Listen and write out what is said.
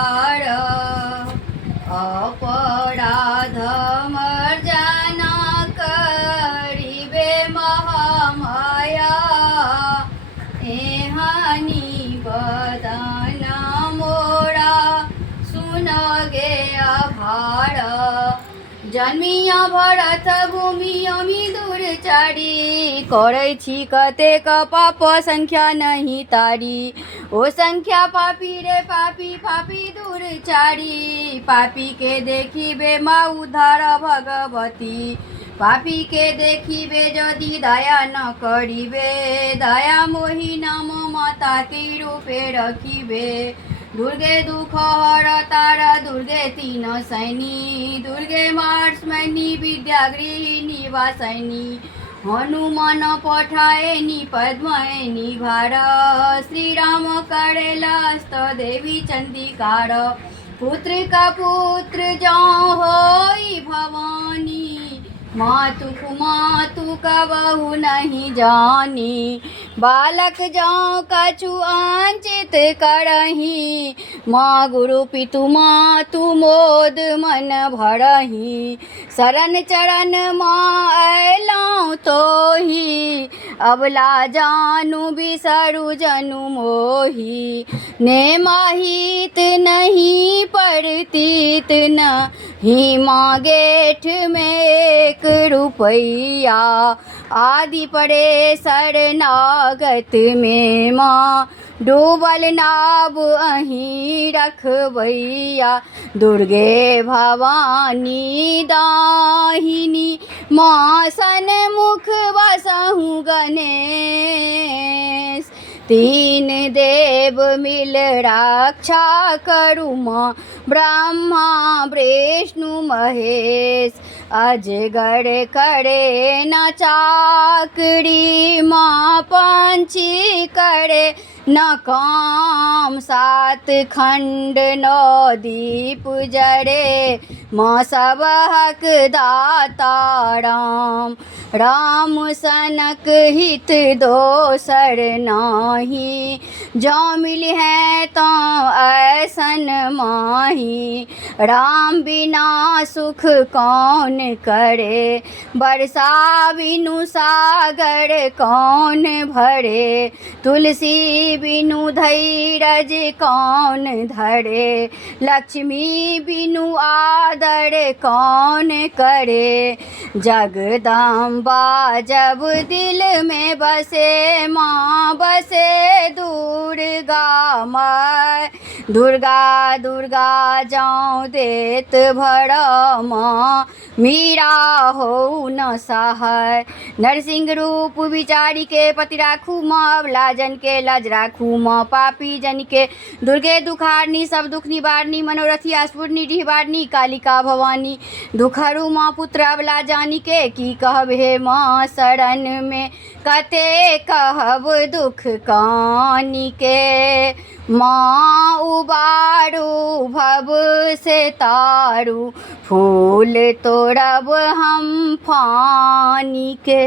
भार अपराध मर्जना करिबे महामाया एहानी बदना मोरा सुनगे आभार जन्मिया भरत भूमि अमी दूर चारी करै छी कतेक पाप संख्या नहीं तारी ओ संख्या पापी रे पापी पापी दूर चारी पापी के देखिबे माँ उद्धार भगवती पापी के देखिबे यदि दया न करिबे दया मोहि नाम माता की रूपे रखिबे दुर्गे दुख हर तारा दुर्गे तीन सैनी दुर्गे मार्समैनी विद्या गृहिणी वासैनी हनुमान पठाएनी पद्मैनी भार श्री राम करेलस्त देवी चंडिकार पुत्र का पुत्र जाओ होई भवानी मातु का बहु नहीं जानी बालक जाओ कछु आंचित करही माँ गुरु पितु मातु मोद मन भरही शरण चरण माँ अयलौं तो ही अबला जानू बिसरु जनु मोही ने माहित नहीं परतीत न ही माँ गेठ में एक रुपैया आदि पड़े शरणागत में माँ डूबल नाव अहीं रखबैया दुर्गे भवानी दाहिनी माँ सन्मुख बसहु गणेश तीन देव मिल रक्षा करु माँ ब्रह्मा विष्णु महेश अजगर करे न चाकरी माँ पंछी करे न काम सात खंड नौ दीप जरे माँ सब हक दाता राम राम सनक हित दोसर नाही जो मिल है तो ऐसन माही राम बिना सुख कौन करे बरसा बिनु सागर कौन भरे तुलसी बिनु धैर्य कौन धरे लक्ष्मी बिनु आदर कौन करे जगदम्बा जब दिल में बसे माँ बसे दुर्गा माँ दुर्गा दुर्गा जाऊँ देत भर माँ मीरा हो न सहाय नरसिंह रूप विचारी के पति राखू माँ अबला जन के लाज राखू माँ पापी जन के दुर्गे दुखारनी सब दुख निवारनी मनोरथी आस्फुरनी डिहबारनी कालिका भवानी दुखहरू माँ पुत्र अबला जानी के की कहब हे माँ शरण में कते कहब दुख कानी के माँ उबारू भव से तारू फूल तोड़ब हम फानी के।